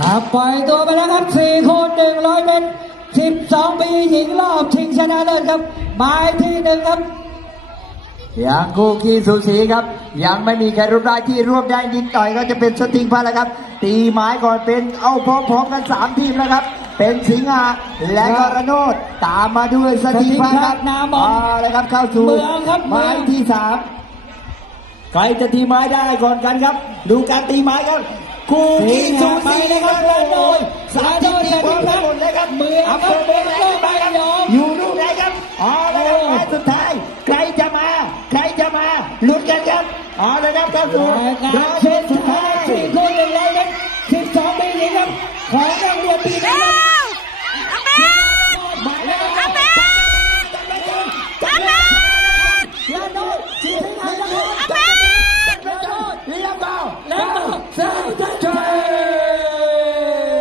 ครับปล่อยตัวไปแล้วครับ4 คน100 เมตร12 ปีหญิงรอบชิงชนะเลิศครับหมายที่1ครับยังคู่ขี้สูสีครับยังไม่มีใครรูปได้ที่รวบได้นิดหน่อยก็จะเป็นสติงพันแล้วครับตีไม้ก่อนเป็นเอาพร้อมๆกัน3 ทีมแล้วครับเป็นสิงหาและก็ระโนดตามมาด้วยสติงพันครับเลยครับเข้าสู่ไม้ที่3ใครจะตีไม้ได้ก่อนกันครับดูการตีไม้ครับคู่ขี้สูสีนะครับโดย3 ทีมที่พร้อมกันหมดเลยครับมือเอาเบอร์แรงไปครับอยู่ลูกไหนครับเลยครับไม้สุดท้ายใครจะมาลุ้นกันครับเลยครับเข้าสู่รอบสุดท้าย4 คน100 เมตร12 ปีหญิงครับของรางวัลปีนี้ครับ